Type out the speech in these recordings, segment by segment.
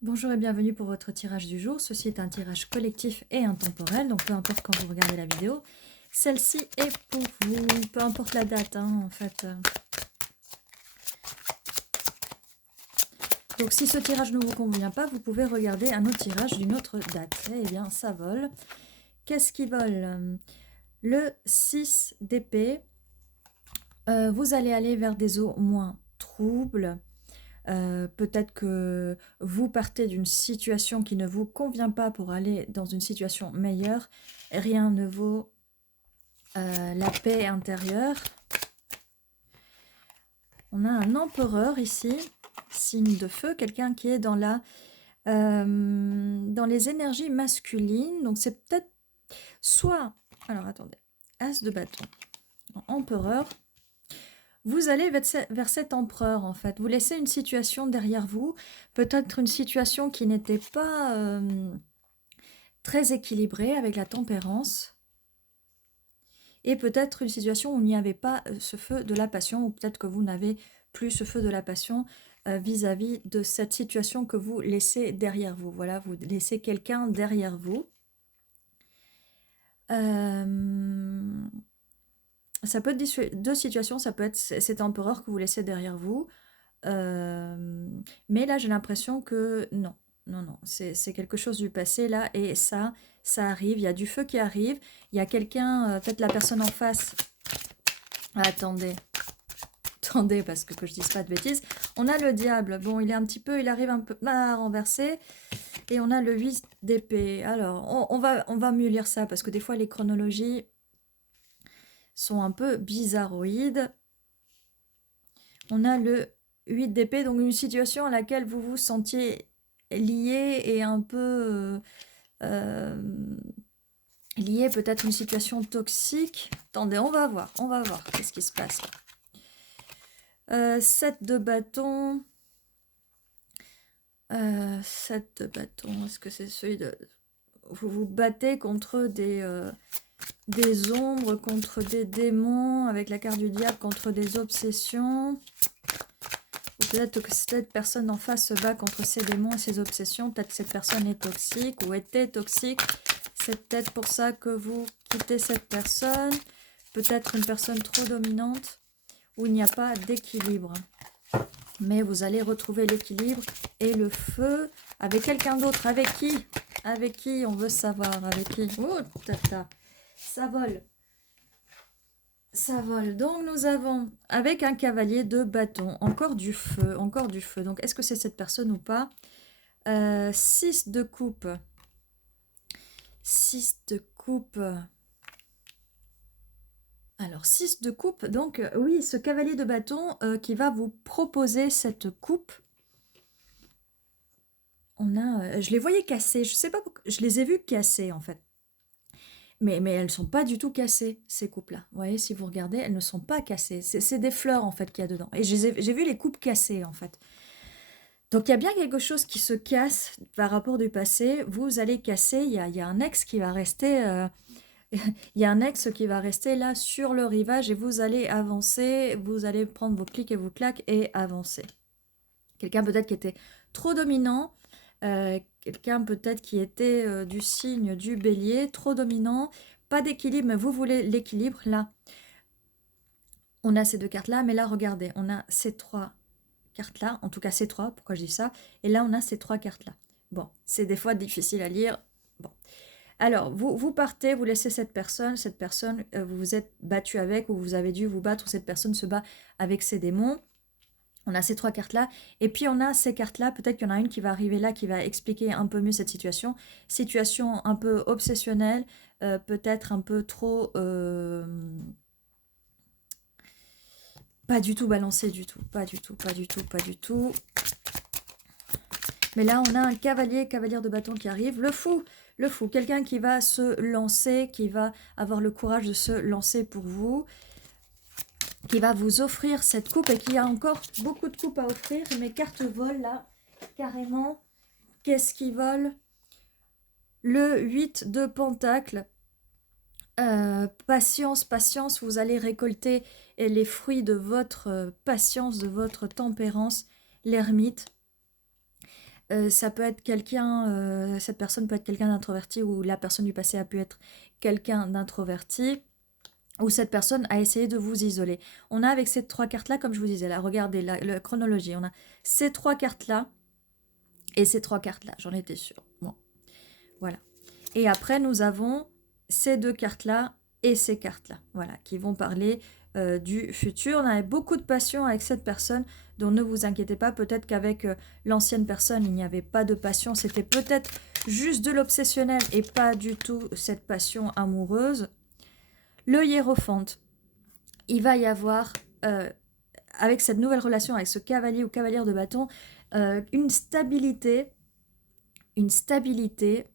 Bonjour et bienvenue pour votre tirage du jour. Ceci est un tirage collectif et intemporel, donc peu importe quand vous regardez la vidéo. Celle-ci est pour vous, peu importe la date en fait. Donc si ce tirage ne vous convient pas, vous pouvez regarder un autre tirage d'une autre date. Eh bien, ça vole. Qu'est-ce qui vole? Le 6 d'épée. Vous allez aller vers des eaux moins troubles. Peut-être que vous partez d'une situation qui ne vous convient pas pour aller dans une situation meilleure. Rien ne vaut la paix intérieure. On a un empereur ici, signe de feu, quelqu'un qui est dans les énergies masculines. Donc c'est peut-être soit, alors attendez, as de bâton, empereur. Vous allez vers cet empereur, en fait. Vous laissez une situation derrière vous, peut-être une situation qui n'était pas très équilibrée avec la tempérance, et peut-être une situation où il n'y avait pas ce feu de la passion, ou peut-être que vous n'avez plus ce feu de la passion vis-à-vis de cette situation que vous laissez derrière vous. Voilà, vous laissez quelqu'un derrière vous. Ça peut être deux situations, ça peut être cet empereur que vous laissez derrière vous. Mais là, j'ai l'impression que non, non, non, c'est quelque chose du passé là, et ça arrive, il y a du feu qui arrive, il y a quelqu'un, peut-être la personne en face. Ah, attendez, attendez, parce que je dise pas de bêtises. On a le diable, bon, il arrive un peu à renverser, et on a le 8 d'épée. Alors, on va mieux lire ça, parce que des fois, les chronologies sont un peu bizarroïdes. On a le 8 d'épée, donc une situation à laquelle vous vous sentiez lié et un peu lié, peut-être une situation toxique. Attendez, on va voir qu'est-ce qui se passe. 7 de bâton. 7 de bâton, est-ce que c'est celui de... Vous vous battez contre des ombres, contre des démons, avec la carte du diable, contre des obsessions. Ou peut-être que cette personne en face se bat contre ses démons et ses obsessions. Peut-être que cette personne est toxique ou était toxique. C'est peut-être pour ça que vous quittez cette personne. Peut-être une personne trop dominante où il n'y a pas d'équilibre. Mais vous allez retrouver l'équilibre et le feu avec quelqu'un d'autre. Avec qui? Avec qui? On veut savoir. Avec qui? Oh, tata. Ça vole. Ça vole. Donc nous avons, avec un cavalier de bâton, encore du feu, encore du feu. Donc est-ce que c'est cette personne ou pas? 6 de coupe. 6 de coupe. Alors 6 de coupe, donc oui, ce cavalier de bâton qui va vous proposer cette coupe. On a, je les voyais cassées, je sais pas pourquoi, je les ai vues cassées en fait. Mais elles ne sont pas du tout cassées, ces coupes-là. Vous voyez, si vous regardez, elles ne sont pas cassées. C'est des fleurs, en fait, qu'il y a dedans. Et j'ai vu les coupes cassées, en fait. Donc, il y a bien quelque chose qui se casse par rapport du passé. Vous allez casser, il y a un ex qui va rester... il y a un ex qui va rester là sur le rivage et vous allez avancer, vous allez prendre vos clics et vos claques et avancer. Quelqu'un peut-être qui était trop dominant, quelqu'un peut-être qui était du signe du bélier, trop dominant, pas d'équilibre, mais vous voulez l'équilibre. Là, on a ces deux cartes-là, mais là, regardez, on a ces trois cartes-là, en tout cas ces trois, pourquoi je dis ça, et là, on a ces trois cartes-là. Bon, c'est des fois difficile à lire. Bon. Alors, vous partez, vous laissez cette personne, vous vous êtes battu avec, ou vous avez dû vous battre, ou cette personne se bat avec ses démons. On a ces trois cartes-là, et puis on a ces cartes-là, peut-être qu'il y en a une qui va arriver là, qui va expliquer un peu mieux cette situation. Situation un peu obsessionnelle, peut-être un peu trop... pas du tout balancé du tout, pas du tout, pas du tout, pas du tout. Mais là, on a un cavalier de bâton qui arrive. Le fou, quelqu'un qui va se lancer, qui va avoir le courage de se lancer pour vous, qui va vous offrir cette coupe et qui a encore beaucoup de coupes à offrir. Mes cartes volent là, carrément. Qu'est-ce qui vole? Le 8 de pentacle. Patience, patience, vous allez récolter les fruits de votre patience, de votre tempérance, l'ermite. Ça peut être quelqu'un, cette personne peut être quelqu'un d'introverti ou la personne du passé a pu être quelqu'un d'introverti ou cette personne a essayé de vous isoler. On a avec ces 3 cartes-là, comme je vous disais, là, regardez la chronologie, on a ces 3 cartes-là et ces 3 cartes-là, j'en étais sûre. Bon, voilà. Et après, nous avons ces 2 cartes-là et ces cartes-là, voilà, qui vont parler du futur. On avait beaucoup de passion avec cette personne, donc ne vous inquiétez pas, peut-être qu'avec l'ancienne personne, il n'y avait pas de passion, c'était peut-être juste de l'obsessionnel et pas du tout cette passion amoureuse. Le hiérophante, il va y avoir, avec cette nouvelle relation, avec ce cavalier ou cavalière de bâton, une stabilité, une stabilité.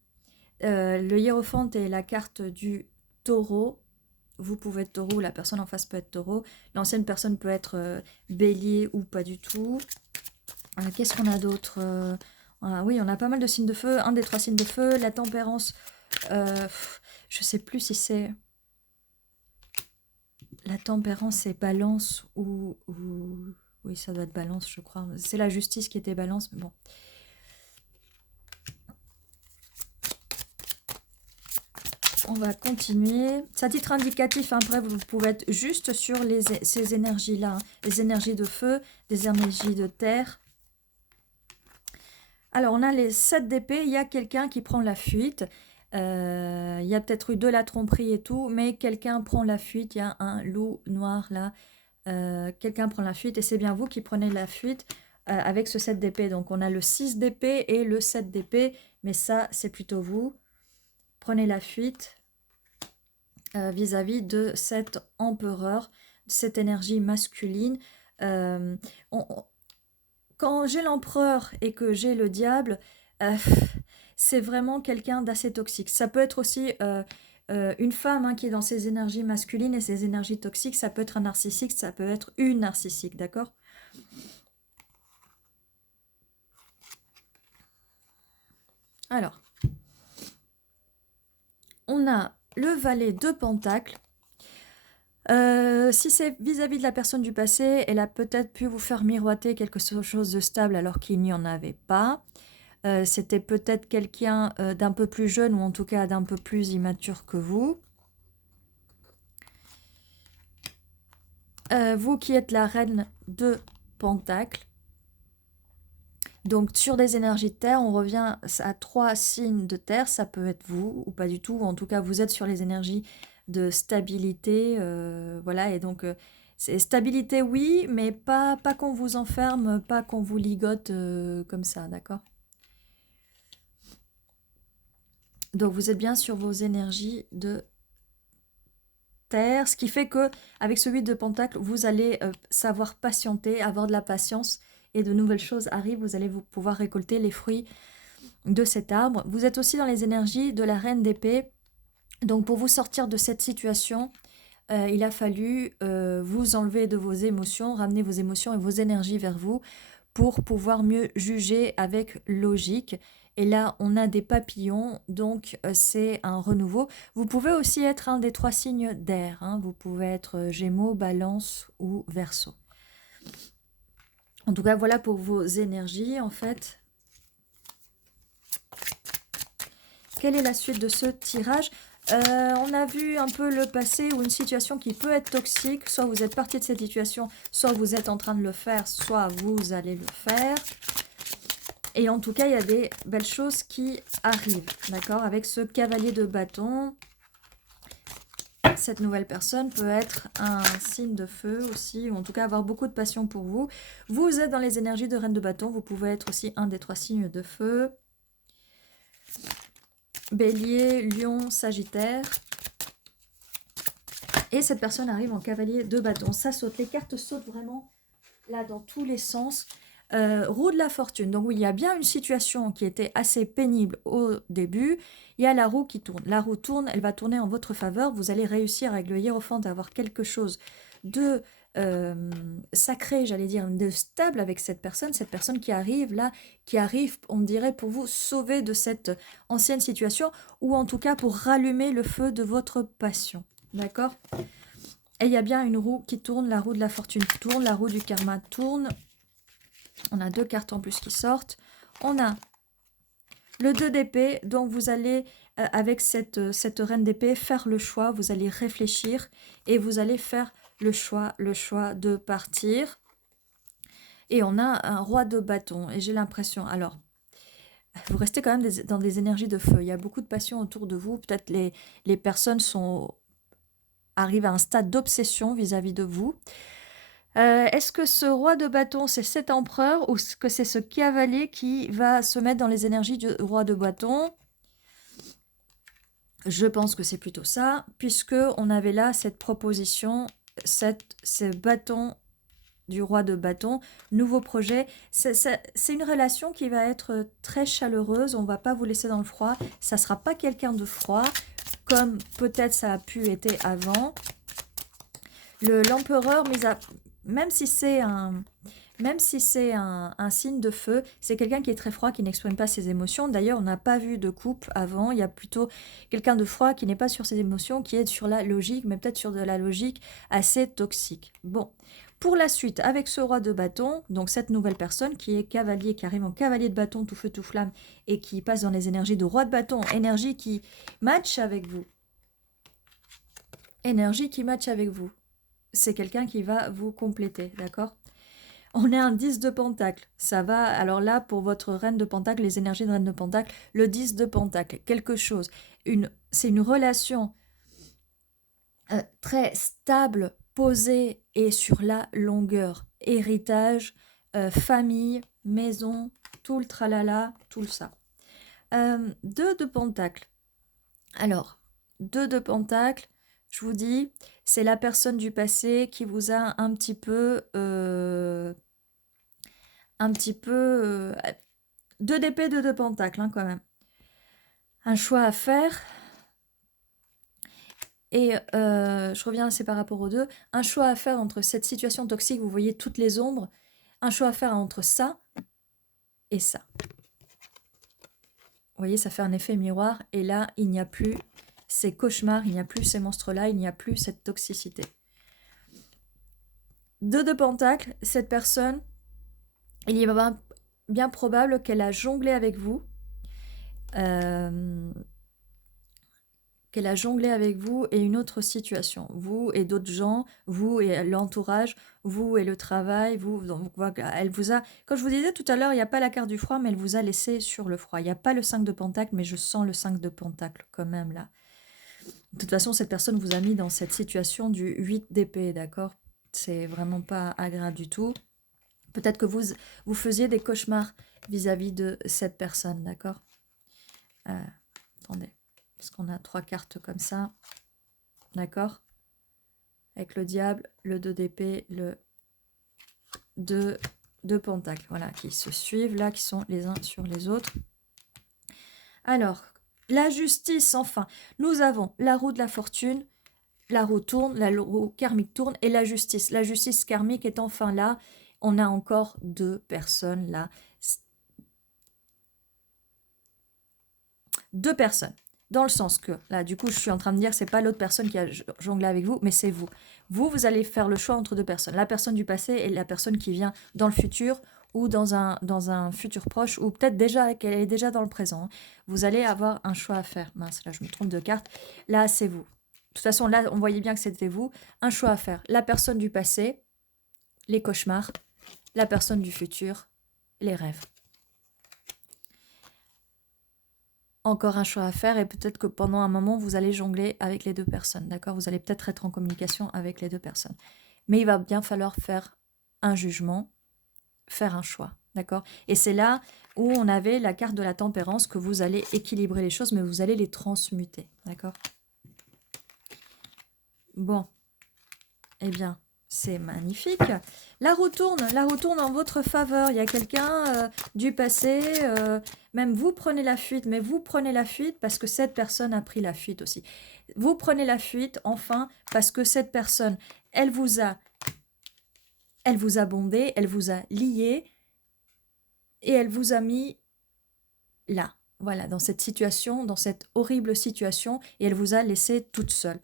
Le hiérophante est la carte du taureau. Vous pouvez être taureau, la personne en face peut être taureau. L'ancienne personne peut être bélier ou pas du tout. Qu'est-ce qu'on a d'autre oui, on a pas mal de signes de feu. Un des 3 signes de feu. La tempérance, je sais plus si c'est... La tempérance, c'est balance ou... Oui, ça doit être balance, je crois. C'est la justice qui était balance, mais bon. On va continuer. C'est à titre indicatif, hein. Après, vous pouvez être juste sur ces énergies-là. Hein. Les énergies de feu, des énergies de terre. Alors, on a les 7 d'épée. Il y a quelqu'un qui prend la fuite. Il y a peut-être eu de la tromperie et tout, mais quelqu'un prend la fuite. Il y a un loup noir là. Quelqu'un prend la fuite et c'est bien vous qui prenez la fuite avec ce 7 d'épée. Donc, on a le 6 d'épée et le 7 d'épée, mais ça, c'est plutôt vous. Prenez la fuite vis-à-vis de cet empereur, cette énergie masculine. Quand j'ai l'empereur et que j'ai le diable, c'est vraiment quelqu'un d'assez toxique. Ça peut être aussi une femme hein, qui est dans ses énergies masculines et ses énergies toxiques. Ça peut être un narcissique, ça peut être une narcissique, d'accord ? Alors, on a le valet de Pentacles. Si c'est vis-à-vis de la personne du passé, elle a peut-être pu vous faire miroiter quelque chose de stable alors qu'il n'y en avait pas. C'était peut-être quelqu'un d'un peu plus jeune ou en tout cas d'un peu plus immature que vous. Vous qui êtes la reine de Pentacles. Donc sur des énergies de terre, on revient à 3 signes de terre. Ça peut être vous ou pas du tout. En tout cas, vous êtes sur les énergies de stabilité. Voilà, et donc c'est stabilité oui, mais pas qu'on vous enferme, pas qu'on vous ligote comme ça, d'accord ? Donc vous êtes bien sur vos énergies de terre, ce qui fait que avec ce 8 de Pentacle, vous allez savoir patienter, avoir de la patience et de nouvelles choses arrivent, vous allez pouvoir récolter les fruits de cet arbre. Vous êtes aussi dans les énergies de la reine d'épée. Donc pour vous sortir de cette situation, il a fallu vous enlever de vos émotions, ramener vos émotions et vos énergies vers vous pour pouvoir mieux juger avec logique. Et là, on a des papillons, donc c'est un renouveau. Vous pouvez aussi être un des 3 signes d'air. Hein. Vous pouvez être Gémeaux, Balance ou Verseau. En tout cas, voilà pour vos énergies, en fait. Quelle est la suite de ce tirage ? On a vu un peu le passé ou une situation qui peut être toxique. Soit vous êtes parti de cette situation, soit vous êtes en train de le faire, soit vous allez le faire. Et en tout cas, il y a des belles choses qui arrivent, d'accord ? Avec ce cavalier de bâton, cette nouvelle personne peut être un signe de feu aussi, ou en tout cas avoir beaucoup de passion pour vous. Vous êtes dans les énergies de reine de bâton, vous pouvez être aussi un des 3 signes de feu. Bélier, Lion, Sagittaire. Et cette personne arrive en cavalier de bâton. Ça saute, les cartes sautent vraiment là dans tous les sens. Roue de la fortune. Donc oui, il y a bien une situation qui était assez pénible au début. Il y a la roue qui tourne. La roue tourne, elle va tourner en votre faveur. Vous allez réussir avec le hiérophante à avoir quelque chose de sacré, j'allais dire, de stable avec cette personne qui arrive là, qui arrive, on dirait, pour vous sauver de cette ancienne situation, ou en tout cas pour rallumer le feu de votre passion. D'accord ? Et il y a bien une roue qui tourne, la roue de la fortune tourne, la roue du karma tourne. On a 2 cartes en plus qui sortent. On a le 2 d'épée, donc vous allez, avec cette reine d'épée, faire le choix, vous allez réfléchir et vous allez faire le choix de partir. Et on a un roi de bâton, et j'ai l'impression, alors, vous restez quand même dans des énergies de feu, il y a beaucoup de passion autour de vous, peut-être les personnes arrivent à un stade d'obsession vis-à-vis de vous. Est-ce que ce roi de bâton, c'est cet empereur ou est-ce que c'est ce cavalier qui va se mettre dans les énergies du roi de bâton? Je pense que c'est plutôt ça, puisque on avait là cette proposition, ce bâton du roi de bâton, nouveau projet. C'est une relation qui va être très chaleureuse, on va pas vous laisser dans le froid, ça sera pas quelqu'un de froid, comme peut-être ça a pu être avant. L'empereur, même si c'est un signe de feu, c'est quelqu'un qui est très froid, qui n'exprime pas ses émotions. D'ailleurs, on n'a pas vu de coupe avant. Il y a plutôt quelqu'un de froid qui n'est pas sur ses émotions, qui est sur la logique, mais peut-être sur de la logique assez toxique. Bon, pour la suite, avec ce roi de bâton, donc cette nouvelle personne qui est cavalier, qui arrive en cavalier de bâton, tout feu, tout flamme, et qui passe dans les énergies de roi de bâton, énergie qui match avec vous. Énergie qui match avec vous. C'est quelqu'un qui va vous compléter, d'accord? On est un 10 de pentacle, ça va, alors là, pour votre reine de pentacle, les énergies de reine de pentacle, le 10 de pentacle, quelque chose, c'est une relation très stable, posée et sur la longueur, héritage, famille, maison, tout le tralala, tout le ça. 2 de pentacle, alors, 2 de pentacle, je vous dis, c'est la personne du passé qui vous a un petit peu 2 d'épée, 2 de pentacle, hein, quand même. Un choix à faire. Et je reviens, c'est par rapport aux deux. Un choix à faire entre cette situation toxique, vous voyez toutes les ombres. Un choix à faire entre ça et ça. Vous voyez, ça fait un effet miroir. Et là, il n'y a plus ces cauchemars, il n'y a plus ces monstres-là, il n'y a plus cette toxicité. 2 de pentacle, cette personne, il y a bien probable qu'elle a jonglé avec vous. Qu'elle a jonglé avec vous et une autre situation. Vous et d'autres gens, vous et l'entourage, vous et le travail, vous. Donc, elle vous a, comme je vous disais tout à l'heure, il n'y a pas la carte du froid, mais elle vous a laissé sur le froid. Il n'y a pas le 5 de pentacle, mais je sens le 5 de pentacle quand même là. De toute façon, cette personne vous a mis dans cette situation du 8 d'épée, d'accord? C'est vraiment pas agréable du tout. Peut-être que vous faisiez des cauchemars vis-à-vis de cette personne, d'accord? Attendez. Parce qu'on a 3 cartes comme ça. D'accord? Avec le diable, le 2 d'épée, le 2 de pentacle. Voilà, qui se suivent là, qui sont les uns sur les autres. Alors, la justice, enfin. Nous avons la roue de la fortune. La roue tourne, la roue karmique tourne. Et la justice. La justice karmique est enfin là. On a encore 2 personnes là. 2 personnes. Dans le sens que, là, du coup, je suis en train de dire, c'est pas l'autre personne qui a jonglé avec vous, mais c'est vous. Vous allez faire le choix entre 2 personnes. La personne du passé et la personne qui vient dans le futur ou dans un futur proche, ou peut-être déjà qu'elle est déjà dans le présent. Vous allez avoir un choix à faire. Mince, là, je me trompe de carte. Là, c'est vous. De toute façon, là, on voyait bien que c'était vous. Un choix à faire. La personne du passé, les cauchemars. La personne du futur, les rêves. Encore un choix à faire et peut-être que pendant un moment, vous allez jongler avec les 2 personnes, d'accord? Vous allez peut-être être en communication avec les 2 personnes. Mais il va bien falloir faire un jugement, faire un choix, d'accord? Et c'est là où on avait la carte de la tempérance, que vous allez équilibrer les choses, mais vous allez les transmuter, d'accord? Bon, eh bien, c'est magnifique. La roue tourne en votre faveur. Il y a quelqu'un du passé, même vous prenez la fuite, mais vous prenez la fuite parce que cette personne a pris la fuite aussi. Vous prenez la fuite, enfin, parce que cette personne, elle vous a bondé, elle vous a lié et elle vous a mis là, voilà, dans cette situation, dans cette horrible situation, et elle vous a laissé toute seule.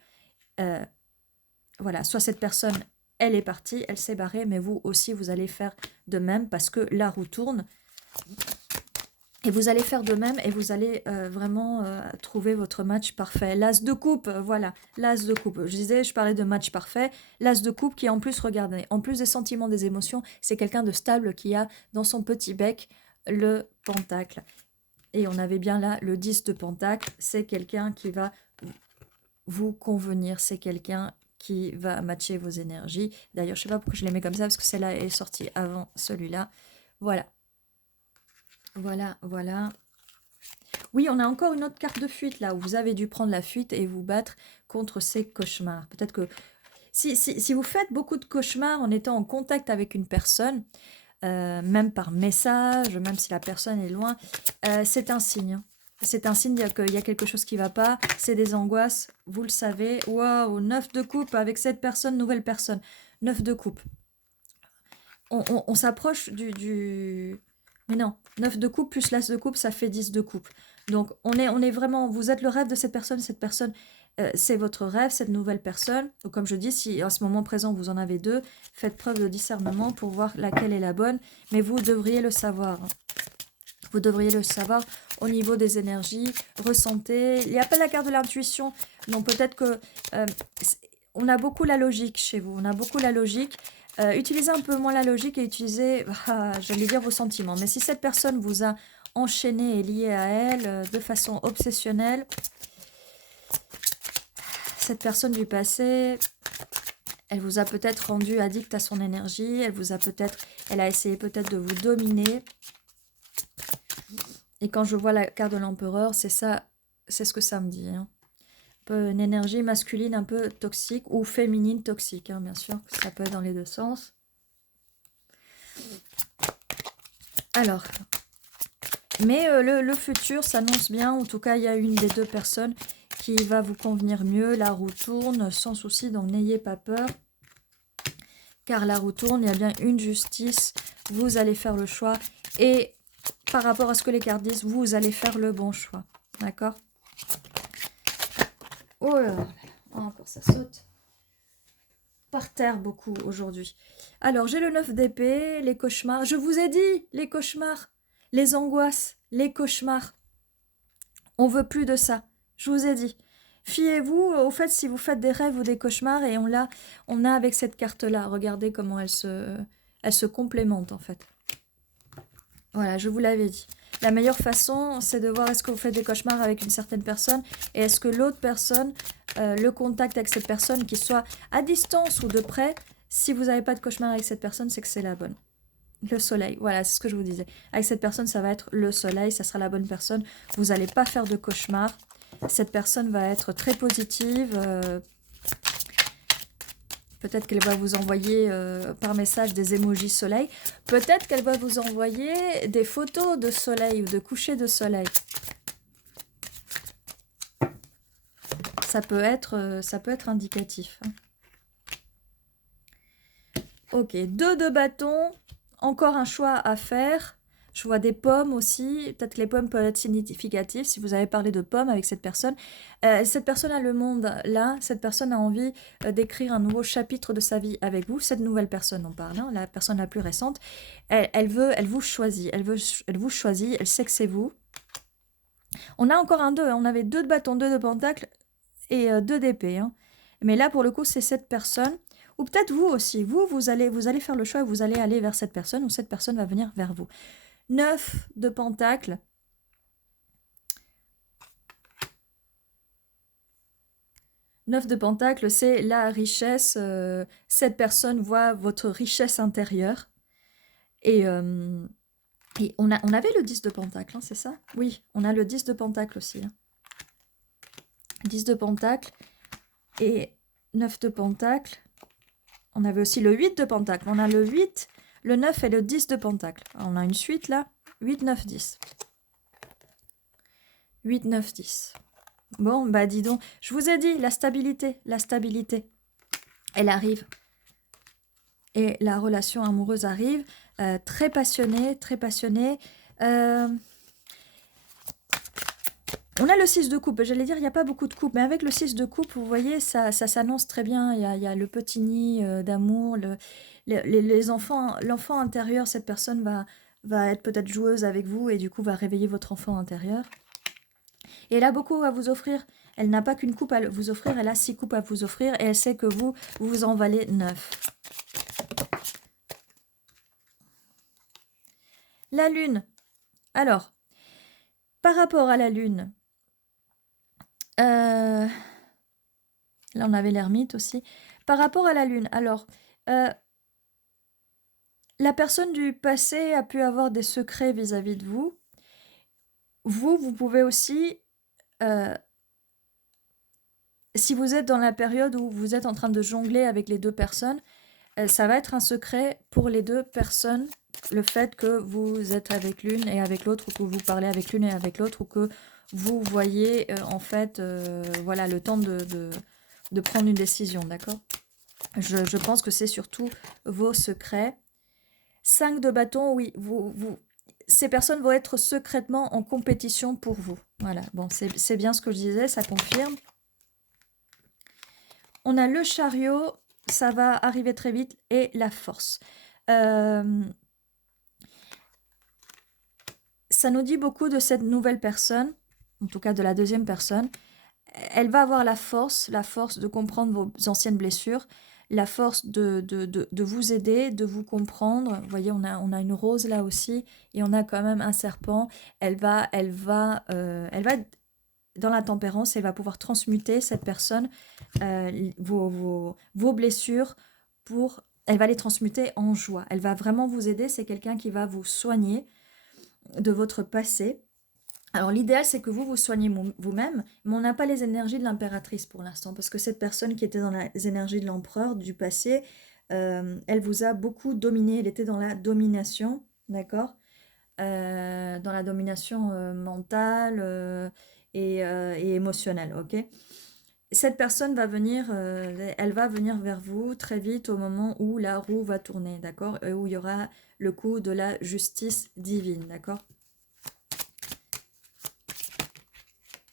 Voilà, soit cette personne, elle est partie, elle s'est barrée, mais vous aussi, vous allez faire de même parce que la roue tourne. Et vous allez faire de même et vous allez vraiment trouver votre match parfait. L'as de coupe, voilà, l'as de coupe. Je parlais de match parfait. L'as de coupe qui en plus, regardez, en plus des sentiments, des émotions, c'est quelqu'un de stable qui a dans son petit bec le pentacle. Et on avait bien là le 10 de pentacle, c'est quelqu'un qui va vous convenir, c'est quelqu'un qui va matcher vos énergies. D'ailleurs, je ne sais pas pourquoi je les mets comme ça, parce que celle-là est sortie avant celui-là. Voilà. Voilà, voilà. Oui, on a encore une autre carte de fuite là, où vous avez dû prendre la fuite et vous battre contre ces cauchemars. Peut-être que si vous faites beaucoup de cauchemars en étant en contact avec une personne, même par message, même si la personne est loin, c'est un signe, hein. C'est un signe qu'il y a quelque chose qui ne va pas, c'est des angoisses, vous le savez. Waouh, 9 de coupe avec cette personne, nouvelle personne. 9 de coupe. On s'approche du... Mais non, 9 de coupe plus l'as de coupe, ça fait 10 de coupe. Donc on est vraiment... Vous êtes le rêve de cette personne, c'est votre rêve, cette nouvelle personne. Donc comme je dis, si à ce moment présent vous en avez deux, faites preuve de discernement pour voir laquelle est la bonne. Mais vous devriez le savoir, hein. Vous devriez le savoir au niveau des énergies, ressentez. Il n'y a pas la carte de l'intuition, donc peut-être que on a beaucoup la logique chez vous, on a beaucoup la logique. Utilisez un peu moins la logique et utilisez, j'allais dire vos sentiments. Mais si cette personne vous a enchaîné et lié à elle de façon obsessionnelle, cette personne du passé, elle vous a peut-être rendu addict à son énergie, elle a essayé peut-être de vous dominer. Et quand je vois la carte de l'empereur, c'est ça, c'est ce que ça me dit, hein. Une énergie masculine un peu toxique ou féminine toxique, hein, bien sûr, ça peut être dans les deux sens. Alors, mais le futur s'annonce bien, en tout cas il y a une des deux personnes qui va vous convenir mieux, la roue tourne sans souci, donc n'ayez pas peur, car la roue tourne, il y a bien une justice, vous allez faire le choix, et par rapport à ce que les cartes disent, vous allez faire le bon choix, d'accord? Oh là là, encore ça saute par terre beaucoup aujourd'hui. Alors, j'ai le 9 d'épée, les cauchemars. Je vous ai dit, les cauchemars, les angoisses, les cauchemars. On veut plus de ça. Je vous ai dit. Fiez-vous au fait si vous faites des rêves ou des cauchemars et on a avec cette carte-là. Regardez comment elle se complémente en fait. Voilà, je vous l'avais dit. La meilleure façon, c'est de voir est-ce que vous faites des cauchemars avec une certaine personne et est-ce que l'autre personne, le contact avec cette personne, qu'il soit à distance ou de près, si vous n'avez pas de cauchemar avec cette personne, c'est que c'est la bonne. Le soleil, voilà, c'est ce que je vous disais. Avec cette personne, ça va être le soleil, ça sera la bonne personne. Vous n'allez pas faire de cauchemar. Cette personne va être très positive. Peut-être qu'elle va vous envoyer par message des emojis soleil. Peut-être qu'elle va vous envoyer des photos de soleil ou de coucher de soleil. Ça peut être indicatif, hein. Ok, 2 de bâton. Encore un choix à faire. Je vois des pommes aussi. Peut-être que les pommes peuvent être significatives si vous avez parlé de pommes avec cette personne. Cette personne a le monde là. Cette personne a envie d'écrire un nouveau chapitre de sa vie avec vous. Cette nouvelle personne en parle, hein, la personne la plus récente. Elle vous choisit. Elle vous choisit. Elle sait que c'est vous. On a encore un 2. On avait 2 de bâton, 2 de pentacle et 2 d'épée, hein. Mais là, pour le coup, c'est cette personne. Ou peut-être vous aussi. Vous allez faire le choix et vous allez aller vers cette personne ou cette personne va venir vers vous. 9 de pentacle. 9 de pentacle, c'est la richesse. Cette personne voit votre richesse intérieure. Et on avait le 10 de pentacle, hein, c'est ça? Oui, on a le 10 de pentacle aussi, hein. 10 de pentacle et 9 de pentacle. On avait aussi le 8 de pentacle. On a le 8, le 9 et le 10 de pentacle. On a une suite là. 8, 9, 10. 8, 9, 10. Bon, bah dis donc. Je vous ai dit, la stabilité. Elle arrive. Et la relation amoureuse arrive. Très passionnée, très passionnée. On a le 6 de coupe, j'allais dire il n'y a pas beaucoup de coupe, mais avec le 6 de coupe, vous voyez, ça s'annonce très bien, il y a le petit nid d'amour, les enfants, l'enfant intérieur, cette personne va être peut-être joueuse avec vous et du coup va réveiller votre enfant intérieur. Et elle a beaucoup à vous offrir. Elle n'a pas qu'une coupe à vous offrir, elle a 6 coupes à vous offrir et elle sait que vous en valez 9. La lune. Alors, par rapport à la lune, là on avait l'ermite aussi. Par rapport à la lune, alors, la personne du passé a pu avoir des secrets vis-à-vis de vous. Vous pouvez aussi, si vous êtes dans la période où vous êtes en train de jongler avec les 2 personnes, ça va être un secret pour les 2 personnes, le fait que vous êtes avec l'une et avec l'autre, ou que vous parlez avec l'une et avec l'autre, ou que vous voyez, en fait, voilà, le temps de prendre une décision, d'accord? Je pense que c'est surtout vos secrets. 5 de bâton, oui, ces personnes vont être secrètement en compétition pour vous. Voilà, bon, c'est bien ce que je disais, ça confirme. On a le chariot, ça va arriver très vite, et la force. Ça nous dit beaucoup de cette nouvelle personne, en tout cas de la deuxième personne. Elle va avoir la force de comprendre vos anciennes blessures, la force de vous aider, de vous comprendre. Vous voyez, on a une rose là aussi, et on a quand même un serpent. Elle va dans la tempérance, elle va pouvoir transmuter, cette personne, vos blessures, elle va les transmuter en joie. Elle va vraiment vous aider, c'est quelqu'un qui va vous soigner de votre passé. Alors l'idéal, c'est que vous soignez vous-même, mais on n'a pas les énergies de l'impératrice pour l'instant, parce que cette personne qui était dans les énergies de l'empereur du passé, elle vous a beaucoup dominé, elle était dans la domination, d'accord, dans la domination mentale et émotionnelle, ok. Cette personne va venir, elle va venir vers vous très vite au moment où la roue va tourner, d'accord, et où il y aura le coup de la justice divine, d'accord.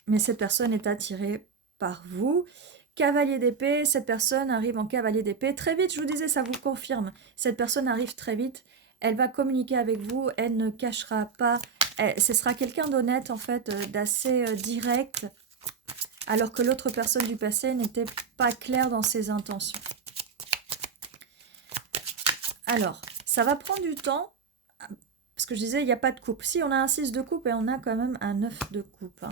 Mais cette personne est attirée par vous. Cavalier d'épée, cette personne arrive en cavalier d'épée. Très vite, je vous disais, ça vous confirme. Cette personne arrive très vite. Elle va communiquer avec vous. Elle ne cachera pas. Ce sera quelqu'un d'honnête, en fait, d'assez direct. Alors que l'autre personne du passé n'était pas claire dans ses intentions. Alors, ça va prendre du temps. Parce que je disais, il n'y a pas de coupe. Si, on a un 6 de coupe et on a quand même un 9 de coupe. Hein.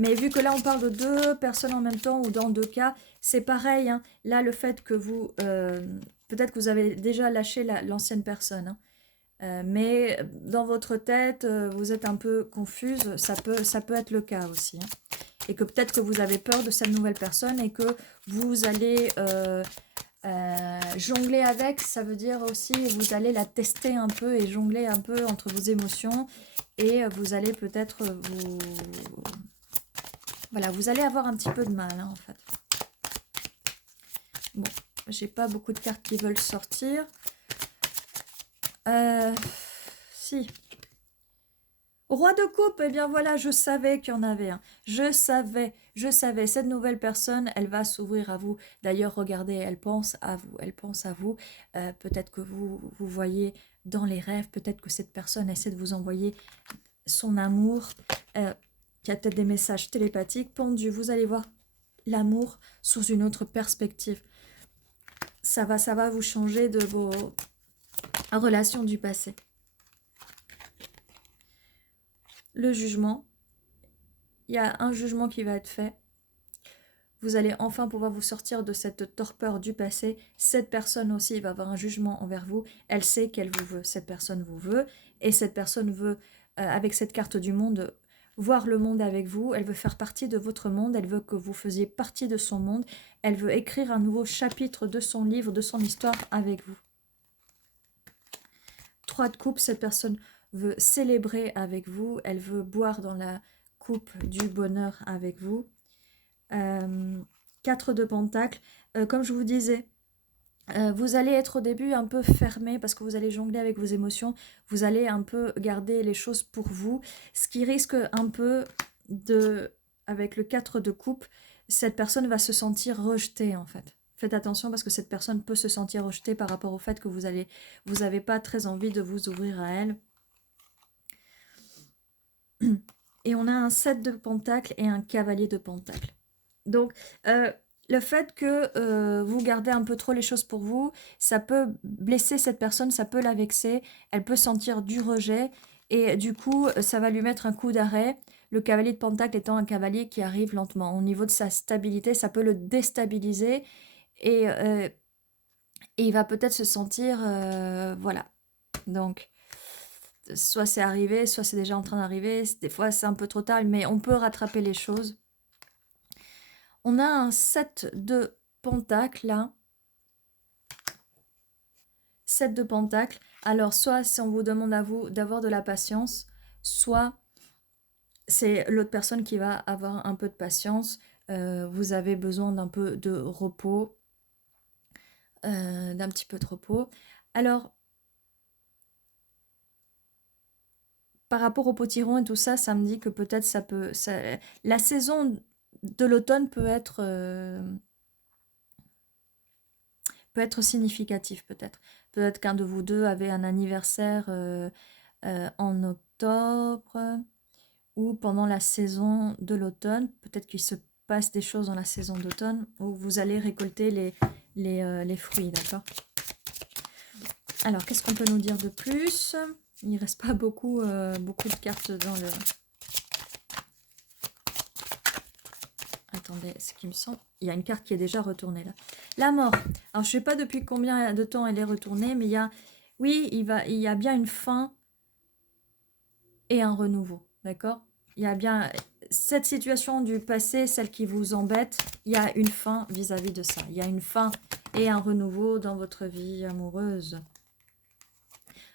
Mais vu que là, on parle de 2 personnes en même temps ou dans 2 cas, c'est pareil. Hein. Là, le fait que vous... peut-être que vous avez déjà lâché l'ancienne personne. Hein. Mais dans votre tête, vous êtes un peu confuse. Ça peut être le cas aussi. Hein. Et que peut-être que vous avez peur de cette nouvelle personne et que vous allez jongler avec. Ça veut dire aussi, vous allez la tester un peu et jongler un peu entre vos émotions. Et vous allez peut-être vous... Voilà, vous allez avoir un petit peu de mal, hein, en fait. Bon, j'ai pas beaucoup de cartes qui veulent sortir. Si. Roi de coupe, eh bien voilà, je savais qu'il y en avait un. Je savais. Cette nouvelle personne, elle va s'ouvrir à vous. D'ailleurs, regardez, elle pense à vous. Elle pense à vous. Peut-être que vous voyez dans les rêves, peut-être que cette personne essaie de vous envoyer son amour. Qu'il y a peut-être des messages télépathiques. Pendu, vous allez voir l'amour sous une autre perspective. Ça va vous changer de vos relations du passé. Le jugement. Il y a un jugement qui va être fait. Vous allez enfin pouvoir vous sortir de cette torpeur du passé. Cette personne aussi va avoir un jugement envers vous. Elle sait qu'elle vous veut. Cette personne vous veut. Et cette personne veut, avec cette carte du monde, voir le monde avec vous. Elle veut faire partie de votre monde. Elle veut que vous faisiez partie de son monde. Elle veut écrire un nouveau chapitre de son livre, de son histoire avec vous. 3 de coupe, cette personne veut célébrer avec vous. Elle veut boire dans la coupe du bonheur avec vous. 4 de pentacle. Comme je vous disais, vous allez être au début un peu fermé parce que vous allez jongler avec vos émotions. Vous allez un peu garder les choses pour vous. Ce qui risque un peu de... Avec le 4 de coupe, cette personne va se sentir rejetée en fait. Faites attention parce que cette personne peut se sentir rejetée par rapport au fait que vous n'avez pas très envie de vous ouvrir à elle. Et on a un 7 de pentacles et un cavalier de pentacles. Donc, le fait que vous gardez un peu trop les choses pour vous, ça peut blesser cette personne, ça peut la vexer, elle peut sentir du rejet, et du coup, ça va lui mettre un coup d'arrêt. Le cavalier de Pentacle étant un cavalier qui arrive lentement. Au niveau de sa stabilité, ça peut le déstabiliser, et il va peut-être se sentir... voilà. Donc, soit c'est arrivé, soit c'est déjà en train d'arriver. Des fois, c'est un peu trop tard, mais on peut rattraper les choses. On a un 7 de pentacles là. 7 de pentacles. Alors, soit si on vous demande à vous d'avoir de la patience, soit c'est l'autre personne qui va avoir un peu de patience. Vous avez besoin d'un peu de repos, d'un petit peu de repos. Alors, par rapport au potiron et tout ça, ça me dit que peut-être ça peut... la saison de l'automne peut être significatif, peut-être. Peut-être qu'un de vous deux avait un anniversaire en octobre ou pendant la saison de l'automne. Peut-être qu'il se passe des choses dans la saison d'automne où vous allez récolter les fruits, d'accord? Alors, qu'est-ce qu'on peut nous dire de plus? Il ne reste pas beaucoup de cartes dans le... Attendez, ce qui me semble... Il y a une carte qui est déjà retournée là. La mort. Alors, je ne sais pas depuis combien de temps elle est retournée, mais il y a... Oui, il y a bien une fin et un renouveau, d'accord? Il y a bien... Cette situation du passé, celle qui vous embête, il y a une fin vis-à-vis de ça. Il y a une fin et un renouveau dans votre vie amoureuse.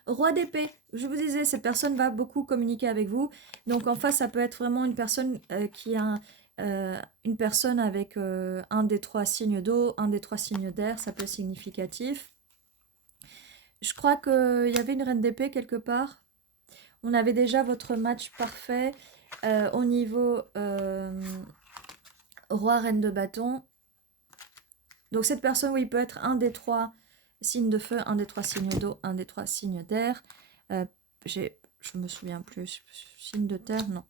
Roi d'épée, je vous disais, cette personne va beaucoup communiquer avec vous. Donc en face, ça peut être vraiment une personne qui a une personne avec un des 3 signes d'eau, un des 3 signes d'air, ça peut être significatif. Je crois qu'il y avait une reine d'épée quelque part. On avait déjà votre match parfait au niveau roi, reine de bâton. Donc cette personne, oui, peut être un des 3 signes de feu, un des 3 signes d'eau, un des 3 signes d'air. Je me souviens plus. Signe de terre, non.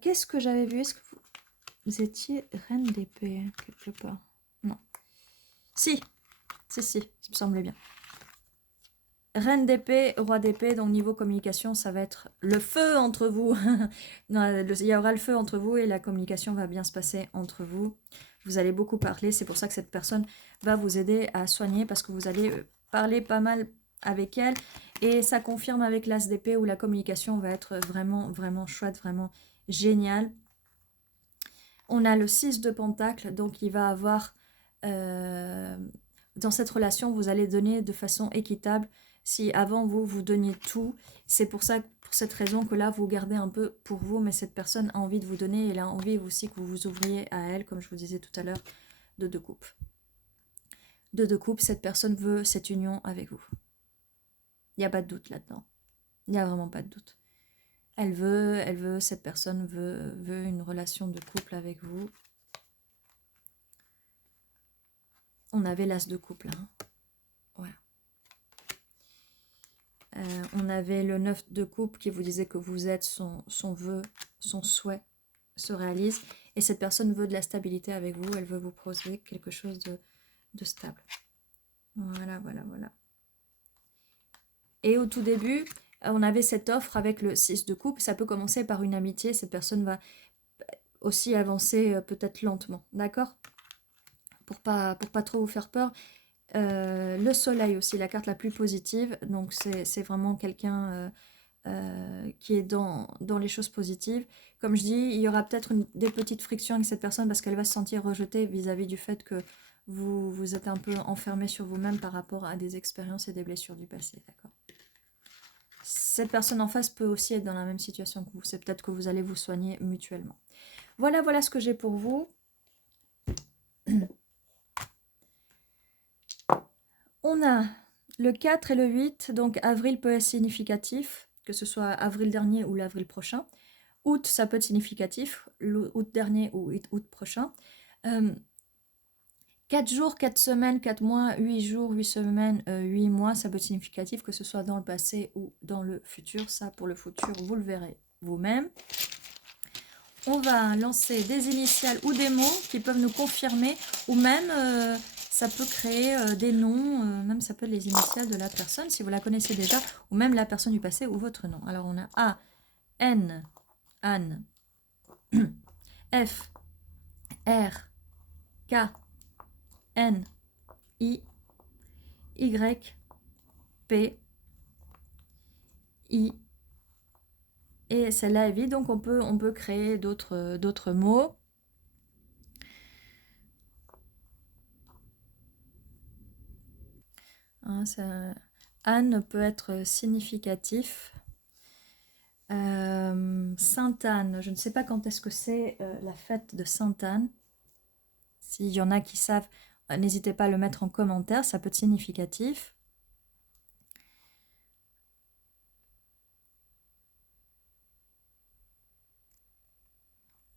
Qu'est-ce que j'avais vu? Est-ce que vous étiez reine d'épée quelque part? Non. Si, il me semblait bien. Reine d'épée, roi d'épée, donc niveau communication, ça va être le feu entre vous. Non, il y aura le feu entre vous et la communication va bien se passer entre vous. Vous allez beaucoup parler, c'est pour ça que cette personne va vous aider à soigner parce que vous allez parler pas mal avec elle. Et ça confirme avec l'as d'épée où la communication va être vraiment, vraiment chouette, vraiment géniale. On a le 6 de pentacle, donc il va avoir... dans cette relation, vous allez donner de façon équitable. Si avant vous donniez tout, c'est pour cette raison que là, vous gardez un peu pour vous, mais cette personne a envie de vous donner, et elle a envie aussi que vous vous ouvriez à elle, comme je vous disais tout à l'heure, de 2 coupes. De 2 coupes, cette personne veut cette union avec vous. Il n'y a pas de doute là-dedans. Il n'y a vraiment pas de doute. Cette personne veut une relation de couple avec vous. On avait l'as de couple, hein. Voilà. On avait le 9 de coupe qui vous disait que vous êtes son vœu, son souhait se réalise. Et cette personne veut de la stabilité avec vous. Elle veut vous proposer quelque chose de stable. Voilà, voilà, voilà. Et au tout début, on avait cette offre avec le 6 de coupe. Ça peut commencer par une amitié. Cette personne va aussi avancer peut-être lentement. D'accord? Pour pas trop vous faire peur. Le soleil aussi, la carte la plus positive. Donc c'est vraiment quelqu'un qui est dans les choses positives. Comme je dis, il y aura peut-être des petites frictions avec cette personne parce qu'elle va se sentir rejetée vis-à-vis du fait que vous êtes un peu enfermé sur vous-même par rapport à des expériences et des blessures du passé. D'accord. Cette personne en face peut aussi être dans la même situation que vous. C'est peut-être que vous allez vous soigner mutuellement. Voilà, voilà ce que j'ai pour vous. On a le 4 et le 8, donc avril peut être significatif, que ce soit avril dernier ou l'avril prochain. Août, ça peut être significatif, l'août dernier ou août prochain. 4 jours, 4 semaines, 4 mois, 8 jours, 8 semaines, 8 mois, ça peut être significatif que ce soit dans le passé ou dans le futur. Ça, pour le futur, vous le verrez vous-même. On va lancer des initiales ou des mots qui peuvent nous confirmer, ou même ça peut créer des noms, même ça peut être les initiales de la personne, si vous la connaissez déjà, ou même la personne du passé ou votre nom. Alors on a A, N, Anne, F, R, K, N, I, Y, P, I, et celle-là est vide, donc on peut créer d'autres mots. Hein, Anne peut être significatif. Sainte-Anne, je ne sais pas quand est-ce que c'est la fête de Sainte-Anne. S'il y en a qui savent, n'hésitez pas à le mettre en commentaire, ça peut être significatif.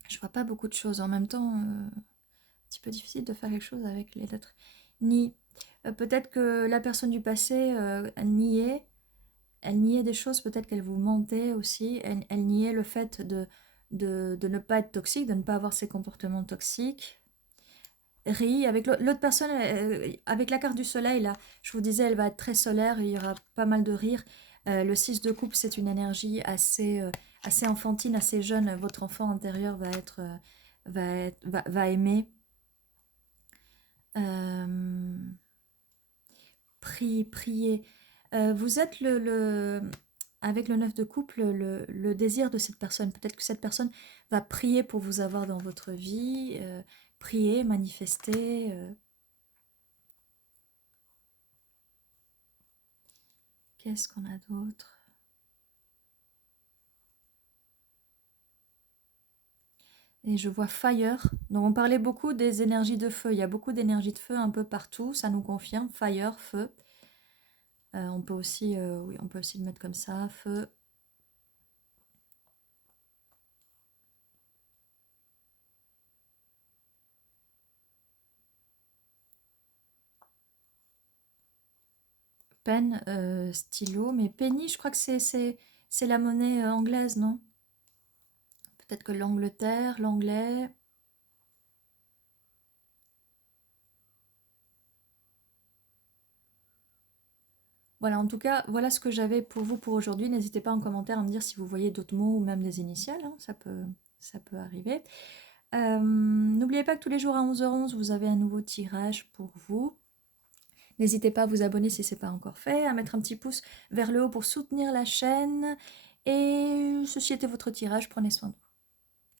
Je vois pas beaucoup de choses. En même temps, un petit peu difficile de faire quelque chose avec les lettres. Ni. Peut-être que la personne du passé, elle niait des choses, peut-être qu'elle vous mentait aussi. Elle niait le fait de ne pas être toxique, de ne pas avoir ces comportements toxiques. Rit avec l'autre personne, avec la carte du soleil, là, je vous disais, elle va être très solaire, il y aura pas mal de rire. Le 6 de coupe, c'est une énergie assez enfantine, assez jeune. Votre enfant intérieur va aimer. Prier. Vous êtes avec le 9 de coupe, le désir de cette personne. Peut-être que cette personne va prier pour vous avoir dans votre vie, prier, manifester. Qu'est-ce qu'on a d'autre? Et je vois fire. Donc on parlait beaucoup des énergies de feu. Il y a beaucoup d'énergie de feu un peu partout. Ça nous confirme. Fire, feu. On peut aussi, oui, on peut aussi le mettre comme ça. Feu. Pen, stylo. Mais penny, je crois que c'est la monnaie anglaise, non? Peut-être que l'Angleterre, l'anglais. Voilà, en tout cas, voilà ce que j'avais pour vous pour aujourd'hui. N'hésitez pas en commentaire à me dire si vous voyez d'autres mots ou même des initiales, hein, ça peut arriver. N'oubliez pas que tous les jours à 11h11, vous avez un nouveau tirage pour vous. N'hésitez pas à vous abonner si ce n'est pas encore fait, à mettre un petit pouce vers le haut pour soutenir la chaîne. Et ceci était votre tirage, prenez soin de vous.